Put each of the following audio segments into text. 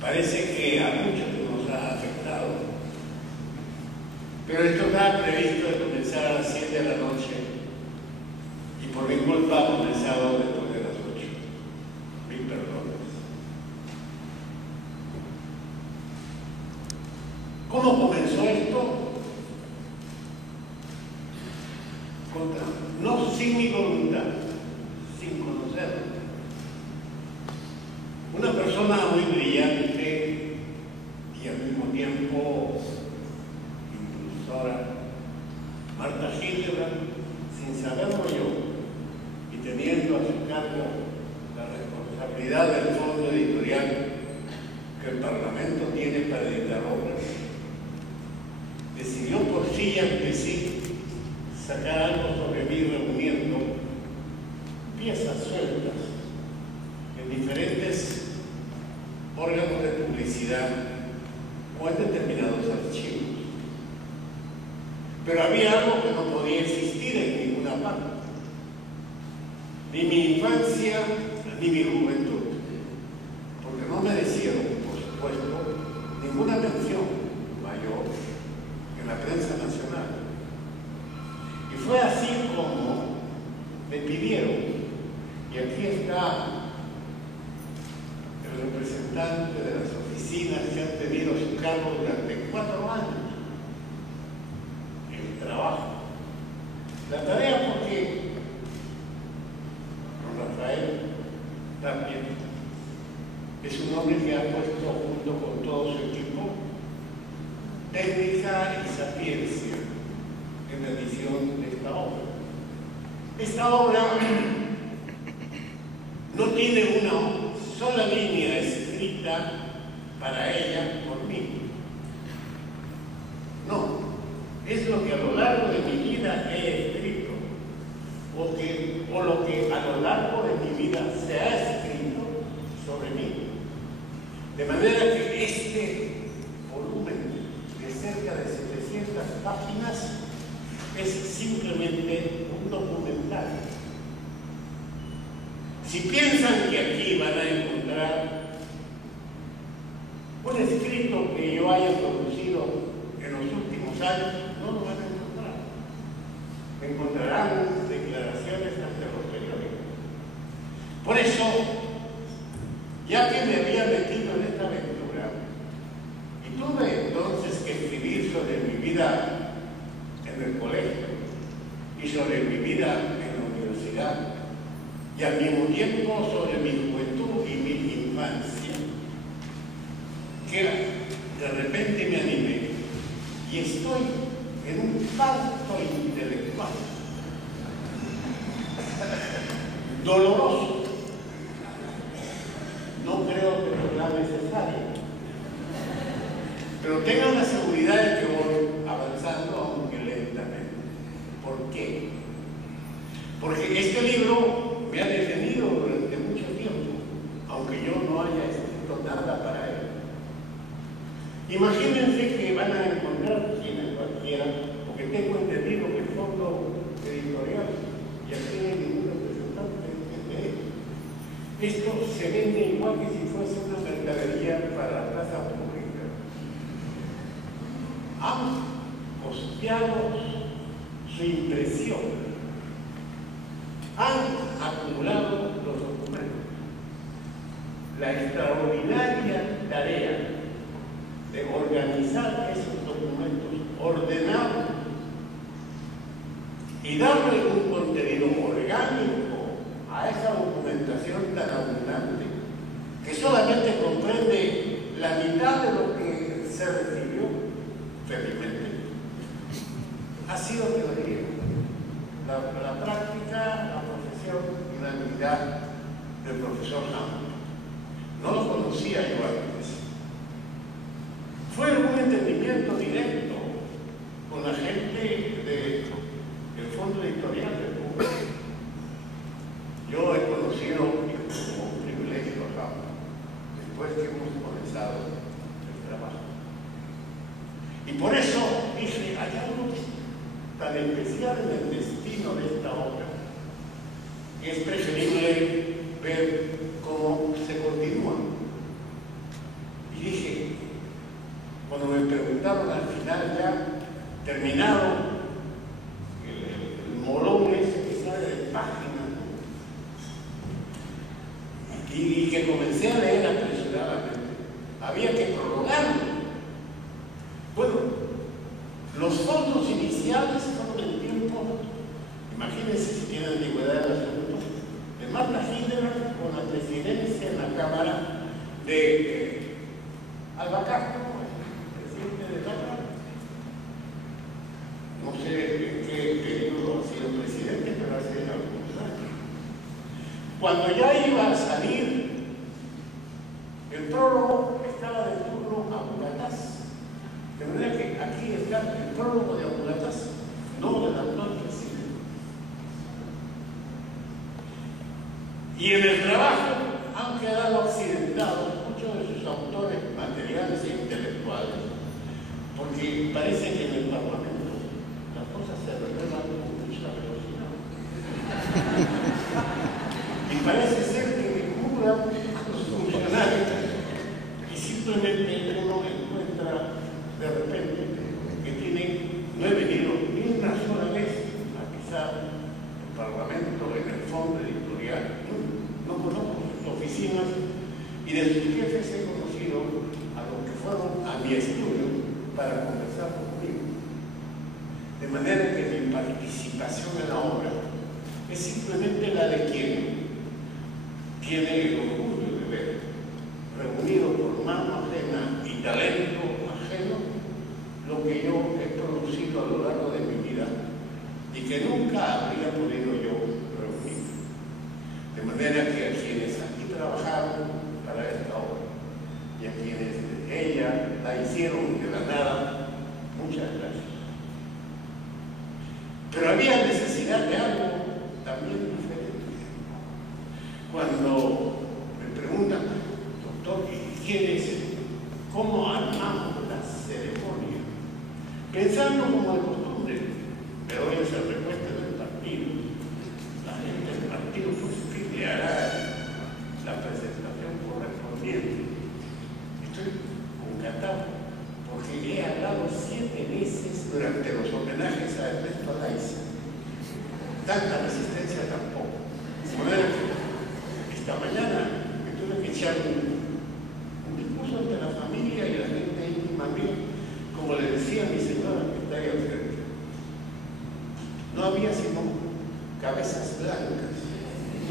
Parece que a muchos nos ha afectado, pero esto estaba previsto de comenzar a las 7 de la noche y por mi culpa ha comenzado después de las 8. Mil perdones. ¿Cómo comenzó esto? No sin mi voluntad, sin conocerlo. Una persona muy brillante y al mismo tiempo impulsora, Marta Hildebrand, sin saberlo yo y teniendo a su cargo la responsabilidad del fondo editorial que el Parlamento tiene para editar obras, decidió por sí y ante sí sacar algo sobre mí reuniendo piezas sueltas en diferentes órganos de publicidad o en determinados archivos. Pero había algo que no podía existir en ninguna parte. Ni mi infancia, ni mi juventud. Porque no merecieron, por supuesto, ninguna mención mayor en la prensa nacional. Y fue así como me pidieron, y aquí está el representante de las oficinas que han tenido su cargo durante 4 años, el trabajo, la tarea, porque don Rafael también es un hombre que ha puesto junto con todo su equipo técnica y sapiencia en la edición de esta obra. Esta obra no tiene una sola línea escrita para ella por mí. No, es lo que a lo largo de mi vida he escrito, o lo que a lo largo de mi vida se ha escrito sobre mí. De manera que este volumen de cerca de 700 páginas es simplemente un documental. Si piensan que aquí van a encontrar un escrito que yo haya producido en los últimos años, no lo van a encontrar. Encontrarán declaraciones ante posteriores. Por eso, ya que me había metido en esta aventura y tuve entonces que escribir sobre mi vida en el colegio y sobre mi vida en la universidad y al mismo tiempo sobre mi juventud y mi infancia, que de repente me animé y estoy en un parto intelectual doloroso. No creo que sea necesario, pero tengan la seguridad de que voy avanzando, aunque lentamente. ¿Por qué? Porque este libro me ha detenido durante mucho tiempo, aunque yo no haya escrito nada para él. Imagínense que van a encontrar, quienes cualquiera, porque tengo entendido que el fondo editorial ya tiene ningún representante de él. Esto se vende igual que si fuese una mercadería para la plaza pública. Han costeado su impresión, han acumulado los documentos. La extraordinaria tarea de organizar esos documentos, ordenarlos y darle un contenido orgánico a esa documentación tan abundante, que solamente comprende la mitad de lo que se recibió, felizmente, ha sido teoría. La práctica, la profesión y la habilidad del profesor Hammond. No lo conocía yo antes. Fue un entendimiento directo con la gente del fondo editorial del Cuba. Yo he conocido como un privilegio a Hammond después que hemos comenzado el trabajo. Y por eso dije, hay algo tan especial en el destino de esta obra que es preferible ver cómo se continúa. mandaron al final ya terminado el molón ese que sale de páginas, ¿no? Y que comencé a leer apresuradamente. Había que prorrogarlo. Bueno, los fondos iniciales fueron en tiempo, imagínense si tienen antigüedad del asunto, de Marta Hindenburg con la presidencia en la Cámara de Alba Castro, presidente de la Cámara. No sé en qué periodo ha sido presidente, pero hace algunos años. Cuando ya iba a salir, el prólogo estaba de turno a Bugatás. De manera que aquí está el prólogo de Bugatás, no del actual presidente. Y en el trabajo han quedado accidentados muchos de sus autores materiales e intelectuales, porque parece que en el Parlamento las cosas se revelan con mucha velocidad. Y parece ser que mudan a los funcionarios y simplemente uno encuentra de repente que tienen, no he venido ni una sola vez a pisar el Parlamento en el fondo editorial. No conozco sus oficinas y de sus jefes he conocido a los que fueron a mi estudio para conversar conmigo. De manera que mi participación en la obra es simplemente la de quien tiene el orgullo de ver reunido por mano ajena y talento ajeno lo que yo he producido a lo largo de mi vida y que nunca habría podido yo reunir. De manera que a quienes aquí trabajaron para esta obra y a quienes ella la hicieron de la nada, muchas gracias. Pero había necesidad de algo también diferente. Cuando me preguntan, doctor, ¿quién es? ¿Cómo armamos la ceremonia? Pensando como de costumbre, pero hoy es el recuento del partido. La gente del partido pues hará la presentación correspondiente. Estoy concatado porque he hablado 7 veces durante los homenajes a Ernesto Alaiza. Tanta resistencia tampoco. De manera que esta mañana me tuve que echar un discurso ante la familia y la gente íntima mía, como le decía mi señora que está ahí al frente. No había sino cabezas blancas y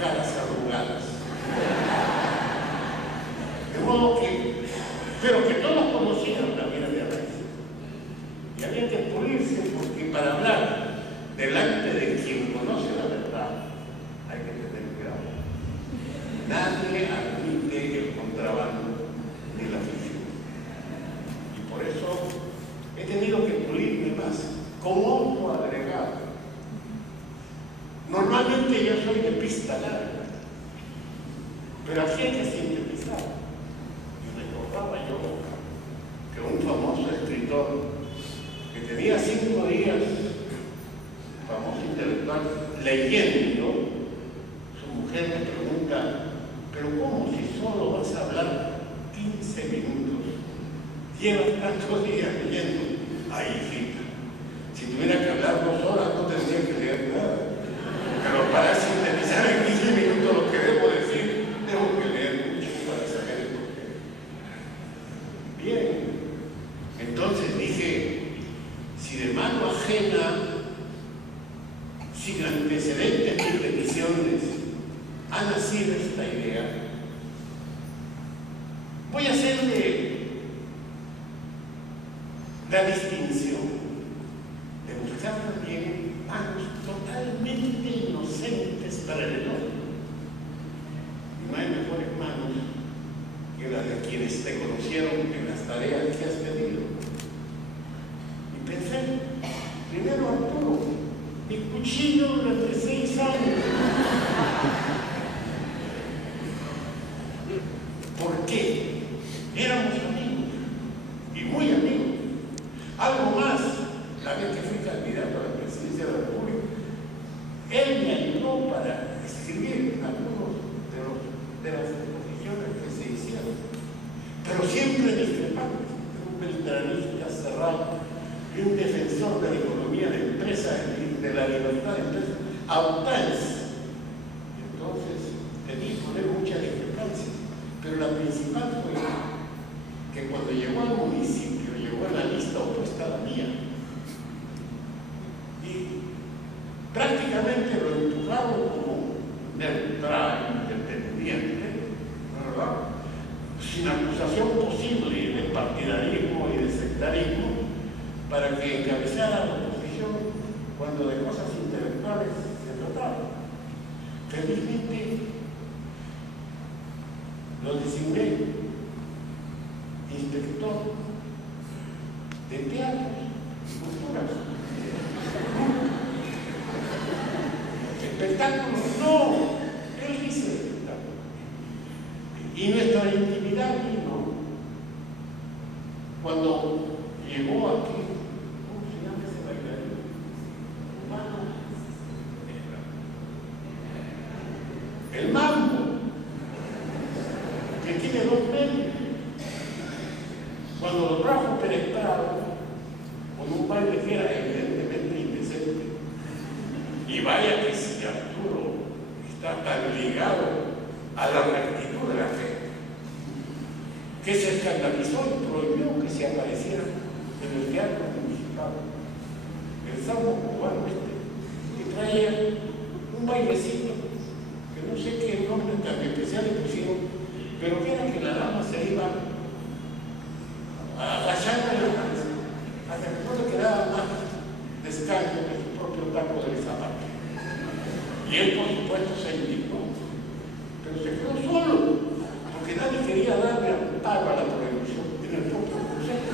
caras arrugadas. De modo que, pero que todos conocían la vida de Alaiza. Y había que pulirse porque para hablar delante de quien conoce la verdad hay que tener cuidado. Nadie admite el contrabando ni la ficción. Y por eso he tenido que pulirme más como otro agregado. Normalmente yo soy de pista larga, pero aquí hay que sintetizar. Y recordaba yo que un famoso escritor que tenía 5 días, famoso intelectual, leyendo, su mujer le pregunta, pero ¿cómo si solo vas a hablar 15 minutos? Llevas tantos días leyendo. Ay, hijita, si tuviera que hablar 2 horas no tendría que leer nada. Pero para sintetizar en 15 minutos lo que debo decir, tengo que leer mucho para saber el porqué. Bien, entonces dije, si de mano ajena, sin antecedentes ni peticiones, ha nacido esta idea, voy a hacerle la distinción de buscar también manos totalmente inocentes para el enojo. Y no hay mejores manos que las de quienes te conocieron en las tareas que has pedido. Y pensé, primero Arturo, mi cuchillo durante 6 años. ¿Por qué? Éramos amigos, y muy amigos. Algo más, la vez que fui candidato a la presidencia de la República, él me ayudó para escribir algunos de las exposiciones que se hicieron, pero siempre discrepantes, un centralista cerrado y un defensor de la economía de empresa y de la libertad de empresa a ultranza. Entonces, tenía que poner muchas discrepancias, pero la principal fue que cuando llegó al municipio, llegó a la lista opuesta a la mía. Y prácticamente lo empujaron como neutral, independiente, ¿verdad? Sin acusación posible de partidarismo y de sectarismo, para que encabezara la oposición cuando de cosas intelectuales se trataba. Felizmente lo designé inspector de teatros y culturas. Espectáculos, no, él dice espectáculos. Y nuestra intimidad vino cuando llegó aquí. ¿Cómo se llama ese bailarín? El mambo, que tiene 2 medios. Cuando lo trajo Pérez Prado, con un baile que era evidentemente indecente, y vaya que si Arturo está tan ligado a la rectitud de la fe, que se escandalizó y prohibió que se apareciera en el teatro municipal el salmo cubano que traía un bailecito que no sé qué nombre tan especial le pusieron, pero que era que la dama se iba agachando la cabeza hasta que no le quedaba más descanso que su propio taco de zapato. Y él, por supuesto, se indignó, pero se quedó solo, porque nadie quería darle amparo a la prohibición en el propio consejo.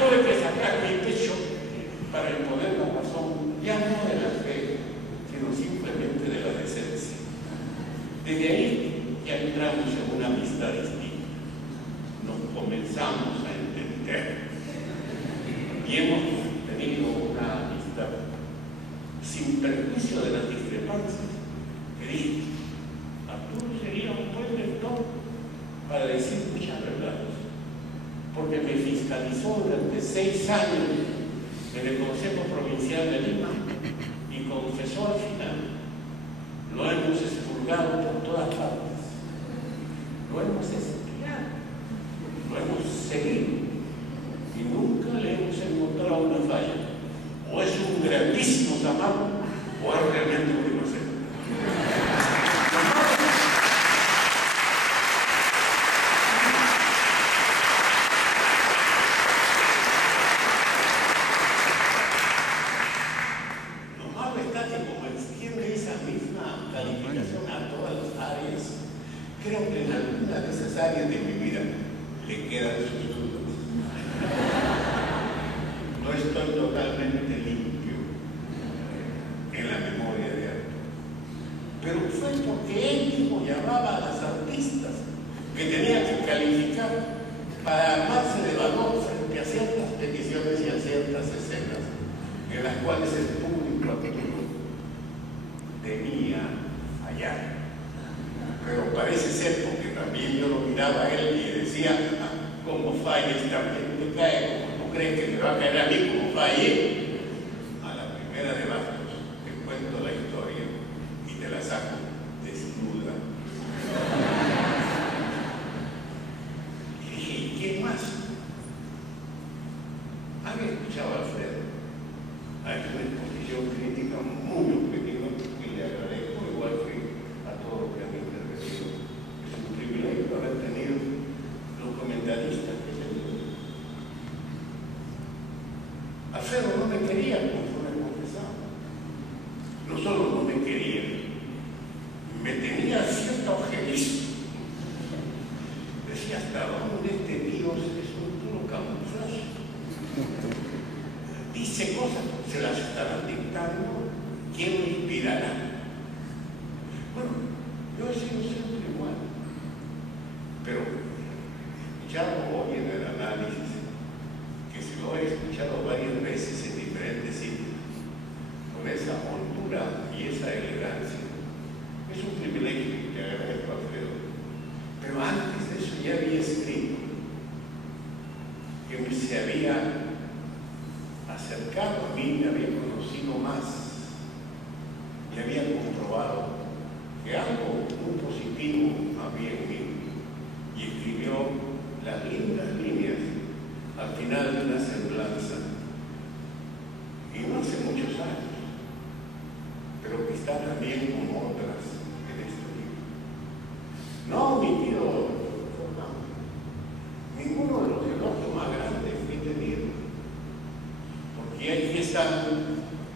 Tuve que sacar mi pecho para imponer la razón, ya no de la fe, sino simplemente de la decencia. Desde ahí ya entramos en una amistad distinta. Nos comenzamos a entender y hemos tenido una amistad sin perjuicio de las discrepancias. Que dije, Arturo sería un buen lector para decir muchas verdades, porque me fiscalizó durante 6 años en el Consejo Provincial de Lima y confesó al final. Lo hemos expurgado por todas partes, lo hemos espiado, lo hemos seguido y nunca le hemos encontrado una falla. O es un grandísimo zapato o es realmente un inocente. Lo malo está que como extiende esa misma calificación a todas las áreas, creo que en alguna de esas áreas de mi vida le quedan sus dudas. No estoy totalmente limpio en la memoria de Arturo, pero fue porque él mismo llamaba a las artistas que tenían que calificar para armarse de valor frente a ciertas peticiones y a ciertas escenas en las cuales el público Arturo tenía allá. Pero parece ser porque también yo lo miraba a él y decía, como falles también te cae, como tú crees que me va a caer a mí como fallé. A la primera de Bastos te cuento la historia y te la saco desnuda. Y dije, ¿y quién más? ¿Había escuchado a Alfredo? Hay una exposición crítica muy objetiva y le agradezco igual que a todos los que han intervenido. Es un privilegio haber tenido los comentaristas que he tenido. Alfredo no me quería, como me confesaba. No solo no me quería, me tenía cierta ojeriza. Decía, ¿hasta dónde este Dios es un puro camuflaje? Dice cosas, se las estarán dictando, ¿quién lo inspirará? Bueno, yo he sido siempre igual, pero escuchado hoy en el análisis, que se lo he escuchado varias veces en diferentes sitios, con esa hondura y esa elegancia, es un privilegio y te agradezco, Alfredo. Pero antes de eso ya había escrito, que se había acercado a mí, me había conocido más y había comprobado que algo muy positivo había en mí, y escribió las lindas líneas al final de una semblanza, y no hace muchos años, pero que está también como otras en este libro. No ha omitido ninguno de los elogios más grandes que he tenido, porque aquí están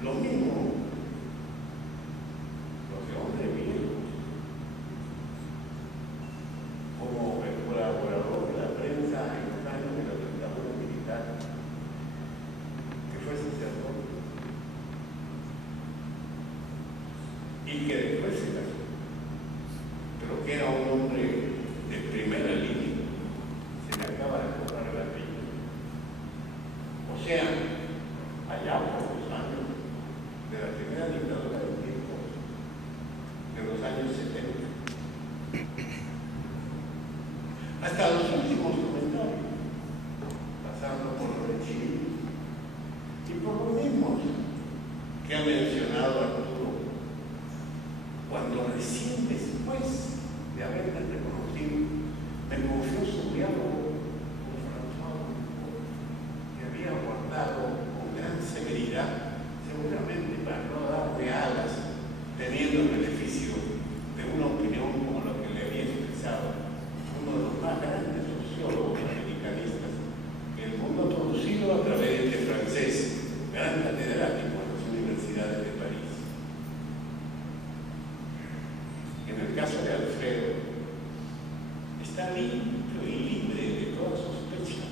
lo mismo, los de hombre viejo, como el colaborador de la prensa en los años de la dictadura militar, que fue sacerdote y que después se casó, pero que era un hombre de primera línea. Se me acaba de borrar el apellido. O sea, allá por los años de la primera dictadura del tiempo, de los años 70, hasta los últimos comentarios, pasando por lo de Chile y por lo mismo que ha mencionado Arturo, cuando recién después de haberme reconocido, me confió su diálogo con François, que había guardado con gran severidad, seguramente para no darme alas, teniendo el beneficio de una opinión como la que le había expresado uno de los más grandes sociólogos americanistas que el mundo ha producido a través de este francés, gran catedrático en las universidades de París. En el caso de Alfredo, está limpio y libre de toda sospecha.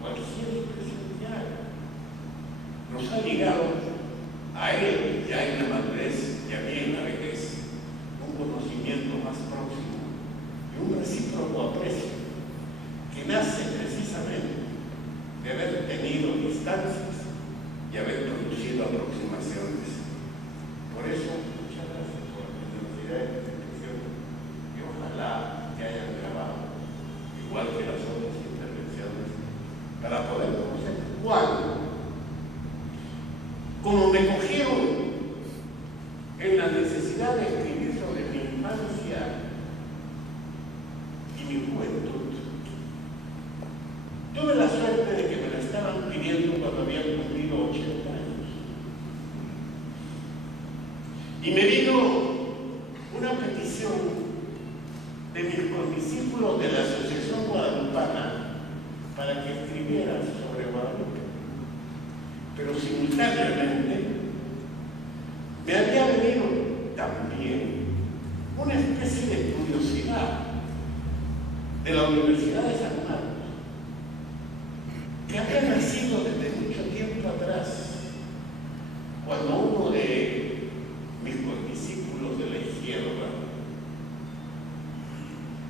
Cualquier expresión ya nos ha llegado a él, ya en la madurez y a mí en la vejez, un conocimiento más próximo y un recíproco aprecio que nace precisamente de haber tenido distancias y haber producido aproximaciones. Por eso, muchas gracias por la generosidad de esta expresión y ojalá que hayan grabado, igual que las otras intervenciones, para poder conocer cuál. Como me cogieron en la necesidad de escribir sobre mi infancia y mi juventud, tuve la suerte de que me la estaban pidiendo cuando había cumplido 80 años. Y me vino una petición de mis condiscípulos de la Asociación Guadalupana para que escribiera sobre Guadalupe. Pero simultáneamente me había venido también una especie de curiosidad de la Universidad de San Marcos, que había nacido desde mucho tiempo atrás, cuando uno de mis condiscípulos de la izquierda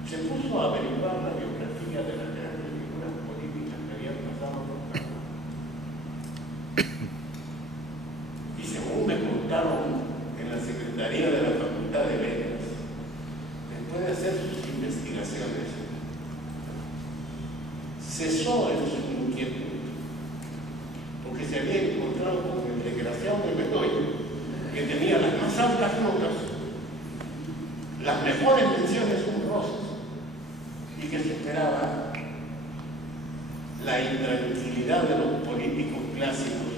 se puso a averiguar la biografía de las grandes figuras políticas que habían pasado por acá. Y según me contaron en la Secretaría de la Facultad de Letras, después de hacer sus investigaciones, cesó en su inquietud, porque se había encontrado con el desgraciado de Bedoya, que tenía las más altas notas, las mejores menciones honrosas, y que se esperaba la intranquilidad de los políticos clásicos,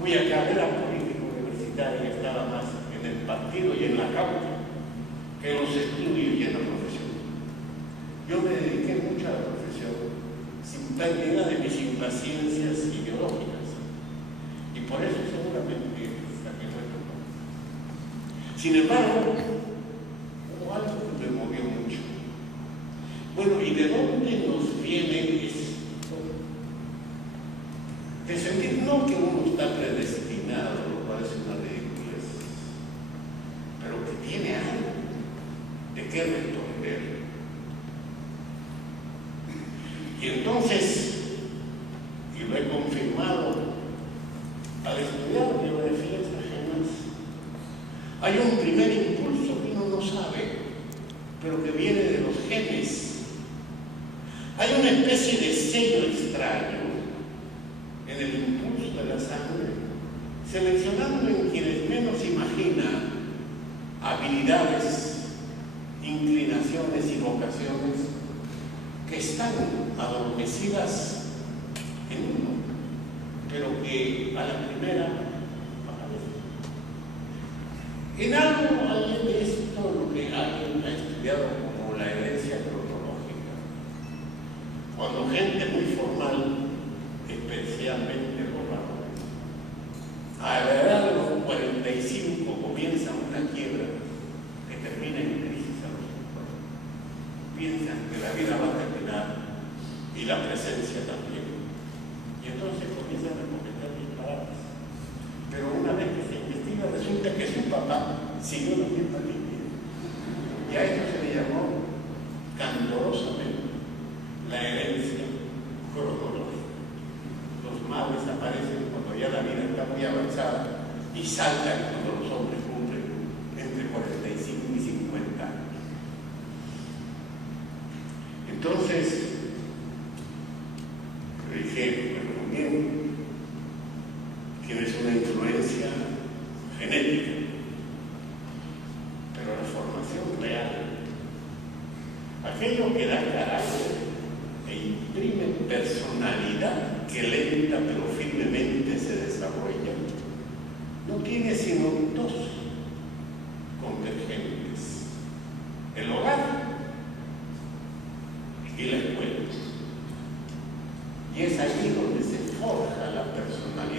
cuya carrera política universitaria estaba más en el partido y en la causa que en los estudios y en la profesión. Yo me dediqué mucho a la profesión, sin pérdida de mis impaciencias ideológicas, y por eso seguramente saqué nuestro nombre. Sin embargo, hubo algo que me movió mucho. Bueno, ¿y de dónde nos viene esto? De sentir no que uno está predestinado, lo cual es una ridiculez, pero que tiene algo de qué responder. Y entonces, y lo he confirmado al estudiar biografías ajenas, hay un primer impulso que uno no sabe, pero que viene de los genes, Hay una especie de sello extraño en el impulso de la sangre, seleccionando en quienes menos imaginan habilidades, inclinaciones y vocaciones que están adormecidas en uno, pero que a la primera aparecen. En algo hay de esto lo que alguien ha estudiado como la herencia cronológica. Cuando gente muy formal, especialmente los varones, a la edad de los 45 comienza una quiebra que termina en crisis a los 50. Piensan que la vida va a terminar y la presencia también. Y entonces comienzan a cometer disparates. Pero una vez que se investiga, resulta que su papá siguió la misma línea. Y a esto se le llamó candorosamente la herencia cronológica. Los males aparecen cuando ya la vida está muy avanzada y saltan cuando los hombres cumplen entre 45 y 50 años. Entonces, dije, bueno, bien, tienes una influencia genética, pero la formación real, aquello que da carácter e imprime personalidad que lenta pero firmemente se desarrolla, no tiene sino dos convergentes: el hogar y la escuela. Y es allí donde se forja la personalidad.